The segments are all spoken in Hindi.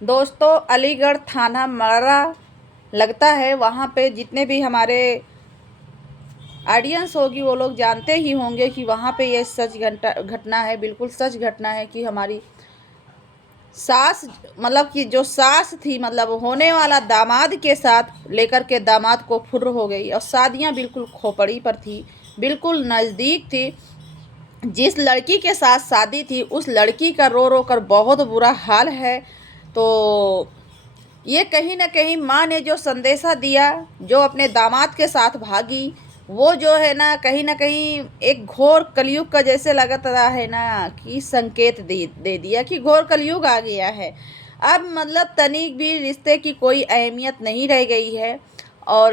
दोस्तों अलीगढ़ थाना मररा लगता है। वहाँ पे जितने भी हमारे ऑडियंस होगी वो लोग जानते ही होंगे कि वहाँ पे ये सच घटना है, बिल्कुल सच घटना है कि हमारी सास, मतलब कि जो सास थी, मतलब होने वाला दामाद के साथ लेकर के दामाद को फुर्र हो गई और शादियाँ बिल्कुल खोपड़ी पर थी, बिल्कुल नज़दीक थी। जिस लड़की के साथ शादी थी उस लड़की का रो रो कर बहुत बुरा हाल है। तो ये कहीं ना कहीं माँ ने जो संदेशा दिया, जो अपने दामाद के साथ भागी, वो जो है ना कहीं एक घोर कलयुग का जैसे लगता है ना कि संकेत दे दिया कि घोर कलयुग आ गया है। अब मतलब तनिक भी रिश्ते की कोई अहमियत नहीं रह गई है। और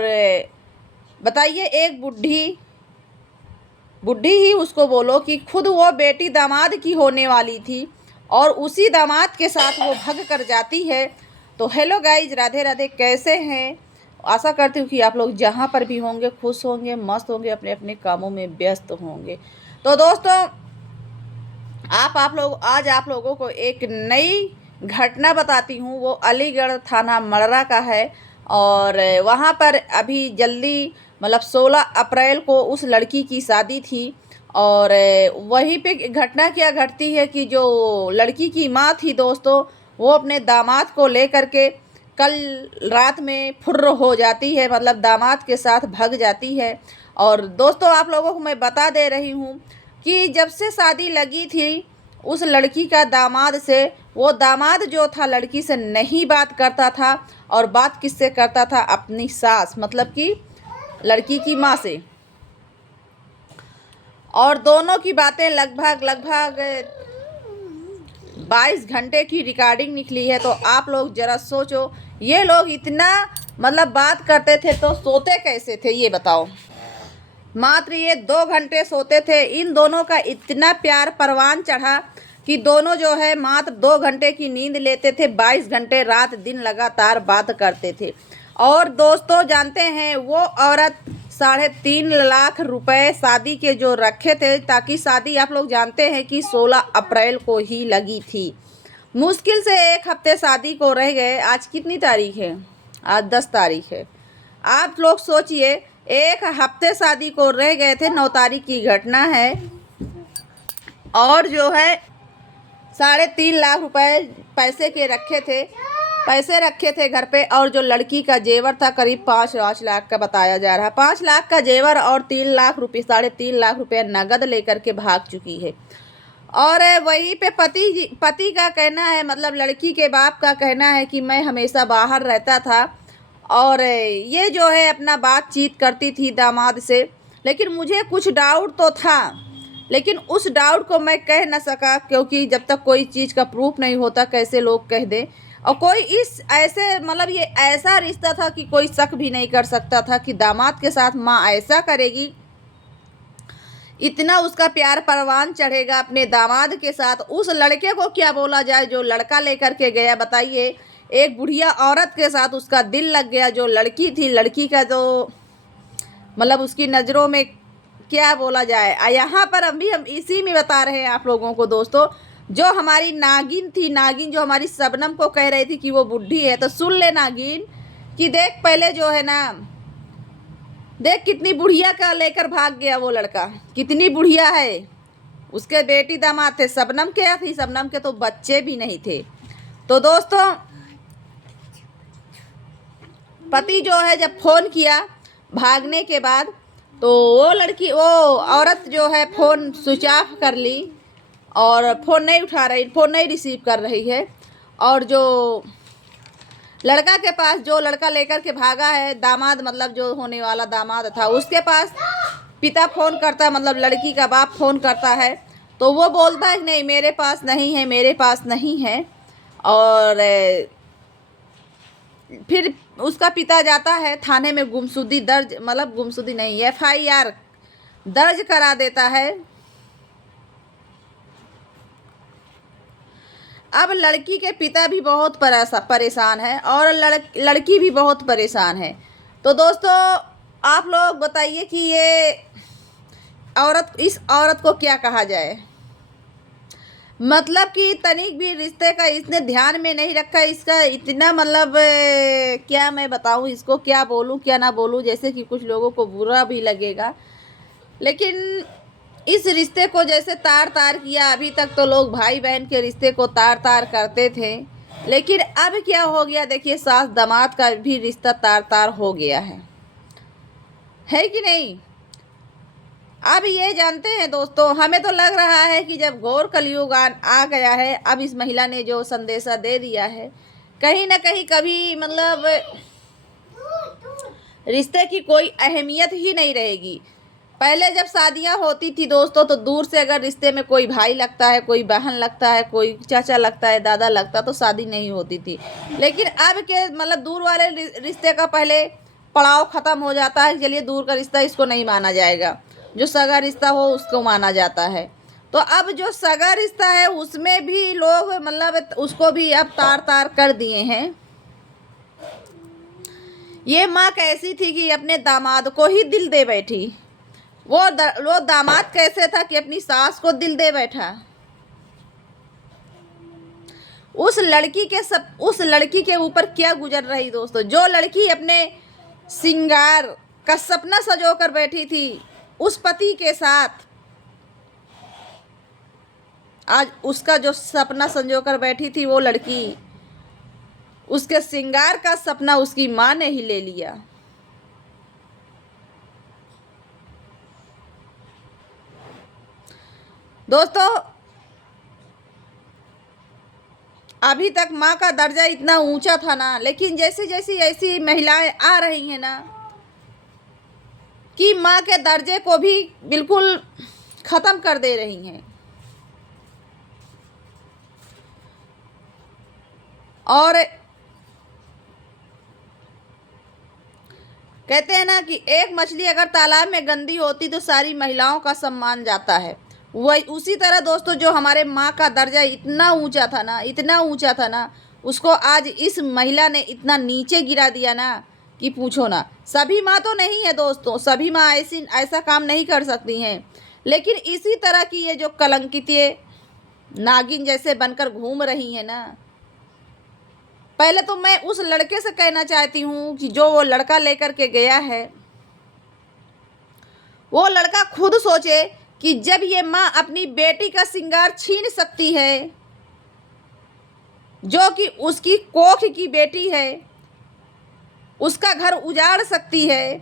बताइए, एक बुढ़ी बुढ़ी ही उसको बोलो कि खुद वो बेटी दामाद की होने वाली थी और उसी दामाद के साथ वो भग कर जाती है। तो हेलो गाइज, राधे राधे, कैसे हैं? आशा करती हूँ कि आप लोग जहाँ पर भी होंगे खुश होंगे, मस्त होंगे, अपने अपने कामों में व्यस्त होंगे। तो दोस्तों, आज आप लोगों को एक नई घटना बताती हूँ। वो अलीगढ़ थाना मररा का है। और वहाँ पर अभी जल्दी, मतलब 16 अप्रैल को उस लड़की की शादी थी। और वहीं पे घटना क्या घटती है कि जो लड़की की माँ थी दोस्तों, वो अपने दामाद को लेकर के कल रात में फुर्र हो जाती है, मतलब दामाद के साथ भाग जाती है। और दोस्तों, आप लोगों को मैं बता दे रही हूँ कि जब से शादी लगी थी उस लड़की का दामाद से, वो दामाद जो था लड़की से नहीं बात करता था। और बात किससे करता था? अपनी सास, मतलब कि लड़की की माँ से। और दोनों की बातें लगभग लगभग 22 घंटे की रिकॉर्डिंग निकली है। तो आप लोग ज़रा सोचो, ये लोग इतना मतलब बात करते थे तो सोते कैसे थे ये बताओ। मात्र ये 2 घंटे सोते थे। इन दोनों का इतना प्यार परवान चढ़ा कि दोनों जो है मात्र 2 घंटे की नींद लेते थे, 22 घंटे रात दिन लगातार बात करते थे। और दोस्तों जानते हैं, वो औरत 3.5 लाख रुपए शादी के जो रखे थे, ताकि शादी आप लोग जानते हैं कि 16 अप्रैल को ही लगी थी। मुश्किल से एक हफ्ते शादी को रह गए। आज कितनी तारीख है? आज 10 तारीख है। आप लोग सोचिए, एक हफ्ते शादी को रह गए थे। 9 तारीख की घटना है। और जो है 3.5 लाख रुपए पैसे रखे थे घर पे। और जो लड़की का जेवर था करीब 5 लाख का बताया जा रहा है। 5 लाख का जेवर और 3.5 लाख रुपये नगद लेकर के भाग चुकी है। और वहीं पे पति का कहना है, मतलब लड़की के बाप का कहना है कि मैं हमेशा बाहर रहता था और ये जो है अपना बातचीत करती थी दामाद से। लेकिन मुझे कुछ डाउट तो था, लेकिन उस डाउट को मैं कह न सका, क्योंकि जब तक कोई चीज़ का प्रूफ नहीं होता कैसे लोग कह दें। और कोई इस ऐसे, मतलब ये ऐसा रिश्ता था कि कोई शक भी नहीं कर सकता था कि दामाद के साथ माँ ऐसा करेगी। इतना उसका प्यार परवान चढ़ेगा अपने दामाद के साथ। उस लड़के को क्या बोला जाए जो लड़का लेकर के गया? बताइए, एक बुढ़िया औरत के साथ उसका दिल लग गया। जो लड़की थी, लड़की का जो मतलब उसकी नज़रों में क्या बोला जाए। यहाँ पर अभी हम इसी में बता रहे हैं आप लोगों को दोस्तों। जो हमारी नागिन थी, नागिन जो हमारी शबनम को कह रही थी कि वो बुढ़ी है, तो सुन ले नागिन कि देख, पहले जो है ना, देख कितनी बुढ़िया का लेकर भाग गया वो लड़का, कितनी बुढ़िया है। उसके बेटी दामाद थे। शबनम क्या थी? शबनम के तो बच्चे भी नहीं थे। तो दोस्तों, पति जो है जब फ़ोन किया भागने के बाद, तो वो औरत जो है फ़ोन स्विच ऑफ कर ली और फ़ोन नहीं रिसीव कर रही है। और जो लड़का के पास, जो लड़का लेकर के भागा है दामाद, मतलब जो होने वाला दामाद था, उसके पास पिता फ़ोन करता है, मतलब लड़की का बाप फ़ोन करता है। तो वो बोलता है कि नहीं, मेरे पास नहीं है, मेरे पास नहीं है। और फिर उसका पिता जाता है थाने में, गुमशुदगी दर्ज, मतलब गुमशुदगी नहीं, FIR दर्ज करा देता है। अब लड़की के पिता भी बहुत परेशान है और लड़की भी बहुत परेशान है। तो दोस्तों, आप लोग बताइए कि इस औरत को क्या कहा जाए। मतलब कि तनिक भी रिश्ते का इसने ध्यान में नहीं रखा। इसका इतना मतलब क्या मैं बताऊं, इसको क्या बोलूं क्या ना बोलूं, जैसे कि कुछ लोगों को बुरा भी लगेगा, लेकिन इस रिश्ते को जैसे तार तार किया। अभी तक तो लोग भाई बहन के रिश्ते को तार तार करते थे, लेकिन अब क्या हो गया, देखिए सास दामाद का भी रिश्ता तार तार हो गया है कि नहीं। अब ये जानते हैं दोस्तों, हमें तो लग रहा है कि जब घोर कलयुग आ गया है, अब इस महिला ने जो संदेशा दे दिया है, कहीं ना कहीं कभी मतलब रिश्ते की कोई अहमियत ही नहीं रहेगी। पहले जब शादियां होती थी दोस्तों, तो दूर से अगर रिश्ते में कोई भाई लगता है, कोई बहन लगता है, कोई चाचा लगता है, दादा लगता, तो शादी नहीं होती थी। लेकिन अब के मतलब दूर वाले रिश्ते का पहले पड़ाव ख़त्म हो जाता है। चलिए दूर का रिश्ता इसको नहीं माना जाएगा, जो सगा रिश्ता हो उसको माना जाता है। तो अब जो सगा रिश्ता है उसमें भी लोग मतलब उसको भी अब तार तार कर दिए हैं। ये माँ कैसी थी कि अपने दामाद को ही दिल दे बैठी। वो दामाद कैसे था कि अपनी सास को दिल दे बैठा। उस लड़की के ऊपर क्या गुजर रही दोस्तों। जो लड़की अपने सिंगार का सपना सजो कर बैठी थी उस पति के साथ, आज उसका जो सपना संजो कर बैठी थी वो लड़की, उसके सिंगार का सपना उसकी माँ ने ही ले लिया। दोस्तों अभी तक माँ का दर्जा इतना ऊंचा था ना, लेकिन जैसे जैसी ऐसी महिलाएं आ रही हैं ना कि माँ के दर्जे को भी बिल्कुल ख़त्म कर दे रही हैं। और कहते हैं ना कि एक मछली अगर तालाब में गंदी होती तो सारी महिलाओं का सम्मान जाता है। वही उसी तरह दोस्तों, जो हमारे माँ का दर्जा इतना ऊंचा था ना, इतना ऊंचा था ना, उसको आज इस महिला ने इतना नीचे गिरा दिया ना कि पूछो ना। सभी माँ तो नहीं है दोस्तों, सभी माँ ऐसा काम नहीं कर सकती हैं, लेकिन इसी तरह की ये जो कलंकित नागिन जैसे बनकर घूम रही है ना। पहले तो मैं उस लड़के से कहना चाहती हूँ कि जो वो लड़का लेकर के गया है, वो लड़का खुद सोचे कि जब ये माँ अपनी बेटी का श्रृंगार छीन सकती है, जो कि उसकी कोख की बेटी है, उसका घर उजाड़ सकती है,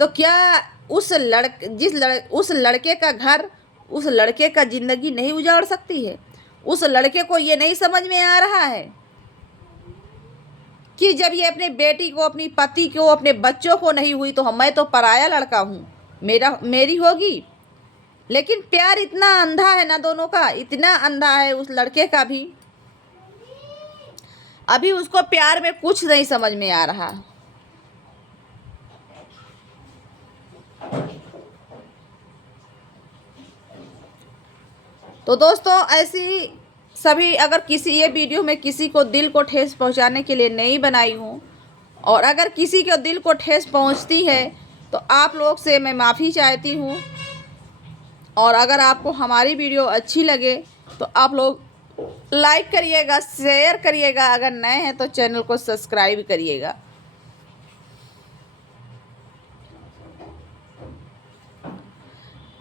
तो क्या उस लड़के का घर, उस लड़के का जिंदगी नहीं उजाड़ सकती है। उस लड़के को ये नहीं समझ में आ रहा है कि जब ये अपने बेटी को, अपनी पति को, अपने बच्चों को नहीं हुई तो मैं तो पराया लड़का हूँ, मेरी होगी। लेकिन प्यार इतना अंधा है ना दोनों का, इतना अंधा है उस लड़के का भी, अभी उसको प्यार में कुछ नहीं समझ में आ रहा। तो दोस्तों ऐसी सभी, अगर किसी ये वीडियो में किसी को दिल को ठेस पहुंचाने के लिए नहीं बनाई हूँ, और अगर किसी के दिल को ठेस पहुंचती है तो आप लोग से मैं माफ़ी चाहती हूँ। और अगर आपको हमारी वीडियो अच्छी लगे तो आप लोग लाइक करिएगा, शेयर करिएगा, अगर नए हैं तो चैनल को सब्सक्राइब करिएगा।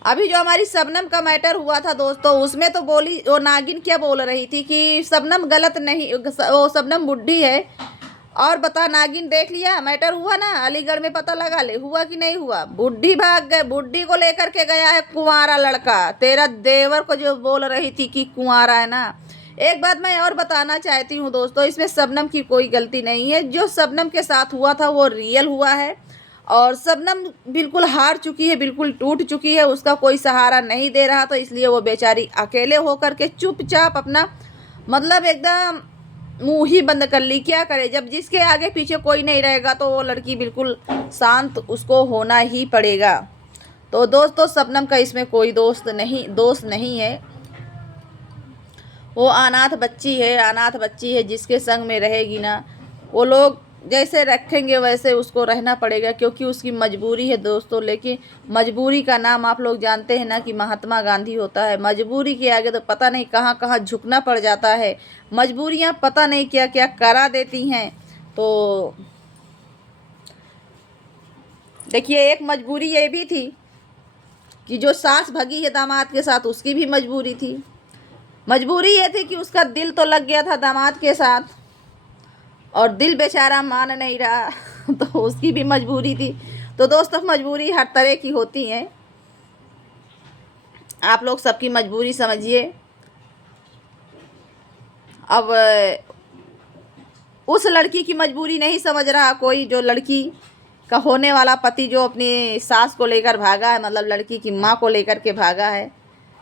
अभी जो हमारी शबनम का मैटर हुआ था दोस्तों, उसमें तो बोली वो नागिन क्या बोल रही थी कि शबनम गलत नहीं, वो शबनम बुढ़ी है। और बता नागिन, देख लिया मैटर हुआ ना, अलीगढ़ में पता लगा ले हुआ कि नहीं हुआ। बुढ़ी भाग गए, बुढ़ी को लेकर के गया है कुंवारा लड़का। तेरा देवर को जो बोल रही थी कि कुंवारा है ना। एक बात मैं और बताना चाहती हूँ दोस्तों, इसमें शबनम की कोई गलती नहीं है। जो शबनम के साथ हुआ था वो रियल हुआ है, और शबनम बिल्कुल हार चुकी है, बिल्कुल टूट चुकी है, उसका कोई सहारा नहीं दे रहा, तो इसलिए वो बेचारी अकेले होकर के चुपचाप अपना मतलब एकदम मुंह ही बंद कर ली। क्या करे, जब जिसके आगे पीछे कोई नहीं रहेगा तो वो लड़की बिल्कुल शांत उसको होना ही पड़ेगा। तो दोस्तों शबनम का इसमें कोई दोस्त नहीं है। वो अनाथ बच्ची है, जिसके संग में रहेगी ना, वो लोग जैसे रखेंगे वैसे उसको रहना पड़ेगा, क्योंकि उसकी मजबूरी है दोस्तों। लेकिन मजबूरी का नाम आप लोग जानते हैं ना कि महात्मा गांधी होता है। मजबूरी के आगे तो पता नहीं कहाँ कहाँ झुकना पड़ जाता है। मजबूरियाँ पता नहीं क्या क्या करा देती हैं। तो देखिए, एक मजबूरी ये भी थी कि जो सास भगी है दामाद के साथ, उसकी भी मजबूरी थी। मजबूरी ये थी कि उसका दिल तो लग गया था दामाद के साथ, और दिल बेचारा मान नहीं रहा तो उसकी भी मजबूरी थी। तो दोस्तों, मजबूरी हर तरह की होती है। आप लोग सबकी मजबूरी समझिए। अब उस लड़की की मजबूरी नहीं समझ रहा कोई, जो लड़की का होने वाला पति जो अपनी सास को लेकर भागा है, मतलब लड़की की माँ को लेकर के भागा है।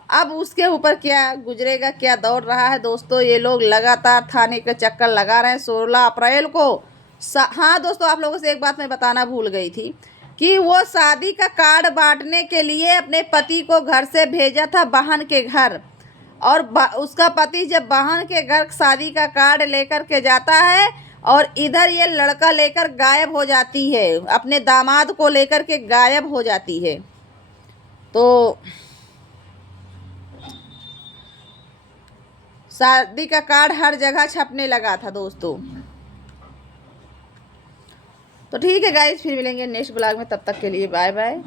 अब उसके ऊपर क्या गुजरेगा, क्या दौड़ रहा है दोस्तों। ये लोग लगातार थाने का चक्कर लगा रहे हैं। 16 अप्रैल को हाँ दोस्तों, आप लोगों से एक बात मैं बताना भूल गई थी कि वो शादी का कार्ड बांटने के लिए अपने पति को घर से भेजा था बहन के घर, और उसका पति जब बहन के घर शादी का कार्ड लेकर के जाता है, और इधर ये लड़का लेकर गायब हो जाती है, अपने दामाद को लेकर के गायब हो जाती है। तो शादी का कार्ड हर जगह छपने लगा था दोस्तों। तो ठीक है गाइस, फिर मिलेंगे नेक्स्ट ब्लॉग में। तब तक के लिए बाय बाय।